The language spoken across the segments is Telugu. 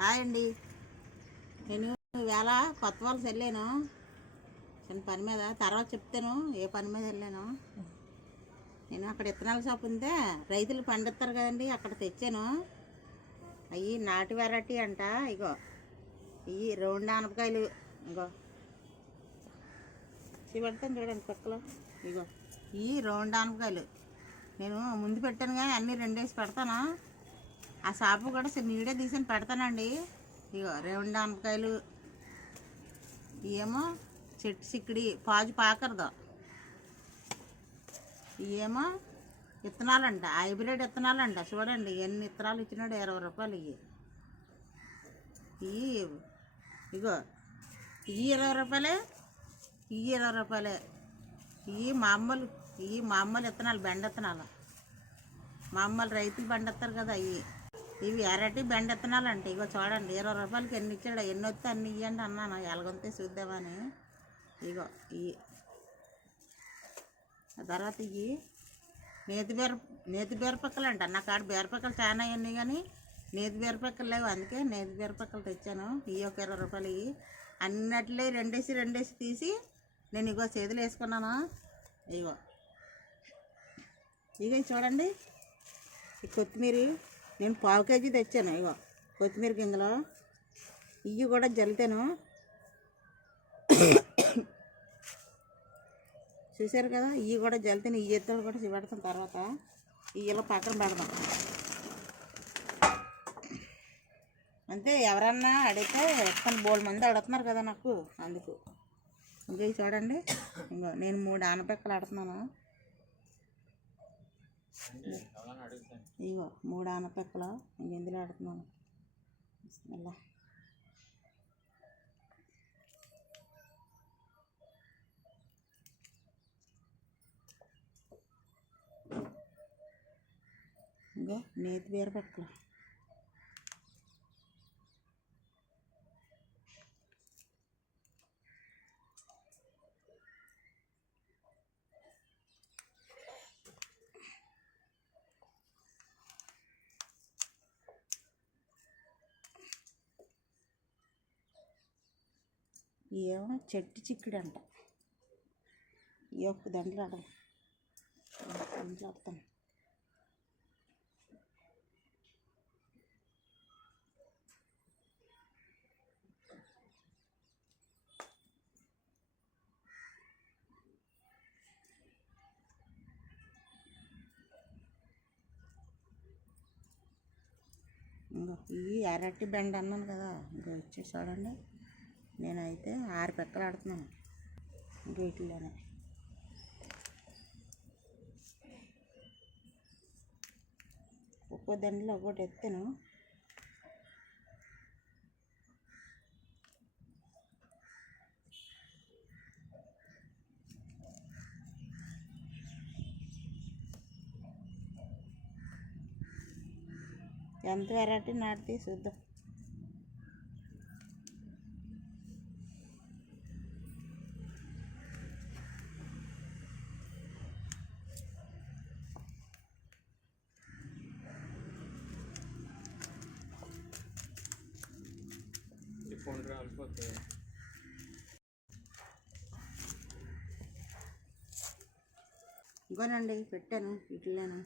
హాయ్ అండి. నేను వేళ కొత్త వాళ్ళకి వెళ్ళాను చిన్న పని మీద తర్వాత చెప్తాను ఏ పని మీద వెళ్ళాను. నేను అక్కడ విత్తనాల షాప్ ఉంటే రైతులు పండిస్తారు కదండి అక్కడ తెచ్చాను. అవి నాటు వెరైటీ అంట ఇగో. ఇవి రెండు ఆనపకాయలు ఇగో. చూపెడతాను చూడండి పక్కలో ఇగో. ఈ రెండు ఆనపకాయలు. నేను ముందు పెట్టాను కానీ అన్నీ రెండేసి పెడతాను. ఆ షాపు కూడా చిన్న వీడియో తీసి పెడతానండి. ఇగో రెండు ఆనపకాయలు ఇవేమో చెట్టు చిక్కడి పాజు పాకరదు. ఇవేమో ఇత్తనాలంట హైబ్రిడ్ ఇత్తనాలంట. చూడండి ఎన్ని విత్తనాలు ఇచ్చినాడు ఇరవై రూపాయలు ఇవి ఇవి ఇగో ఇవి ఇరవై రూపాయలే ఇవి ఇరవై రూపాయలే. ఇవి మామూలు ఇవి మామూలు ఇత్తనాలు బెండ విత్తనాలు మామూలు రైతులు పండిస్తారు కదా ఇవి ఇవి అరటి బెండెత్తనాలు అంటే ఇగో చూడండి ఇరవై రూపాయలకి ఎన్ని ఇచ్చాడు ఎన్ని వస్తే అన్ని ఇవ్వండి అన్నాను. ఎలాగొంతే చూద్దామని. ఇగో ఇవి తర్వాత ఇవి నేతి బీర నేతి బీరపక్కలు అంట. నా కాడ బీరపక్కలు చాలా ఉన్నాయి కానీ నేతి బీరపక్కలు లేవు. అందుకే నేతి బీరపక్కలు తెచ్చాను. ఇవి ఒక ఇరవై రూపాయలు ఇవి అన్నట్లే రెండేసి రెండేసి తీసి నేను ఇగో చేతులు వేసుకున్నాను. ఇగో. ఇగో ఇది చూడండి. ఈ కొత్తిమీర నేను పావు కేజీ తెచ్చాను ఇగో కొత్తిమీర గింజలు. ఇవి కూడా జల్తాను చూశారు కదా ఇవి కూడా జల్లుతాను ఈ ఎత్తులు కూడా పెడతాం తర్వాత. ఇవి పక్కన పెడదాం. అంతే ఎవరన్నా అడిగితే ఇస్తాను బోల్ మంది అడుగుతున్నారు కదా నాకు అందుకు. ఇంకా చూడండి. ఇంకో నేను మూడు ఆనపెక్కలు ఆడుతున్నాను. ఇగో మూడు ఆనపెక్కలు ఇందులో ఆడుతున్నాను? బిస్మిల్లా ఇంకో నేతి బీర పక్కలు ఏమో చెట్టు చిక్కుడు అంట ఈ ఒక్క దండలు ఆడ దండలు ఆడతాను ఈ అరటి బెండ అన్నాను కదా ఇంకో వచ్చి చూడండి నేనైతే ఆరు పెక్కలు ఆడుతున్నాను గేట్లోనే. ఒక్కో దండలో ఒకటి ఎత్తాను. ఎంత వెరైటీ నాటితే చూద్దాం. ఫోన్ రాలిపోతే. ఇంకోనండి పెట్టాను ఇట్లేను.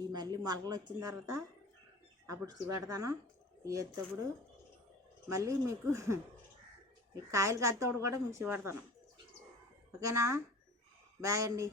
ఈ మళ్ళీ మొలకలు వచ్చిన తర్వాత అప్పుడు పెడతాను ఈ ఎత్తప్పుడు. మళ్ళీ మీకు ఈ కాయలు కత్తప్పుడు కూడా మీకు పెడతాను. ఓకేనా? బాయ్ అండి.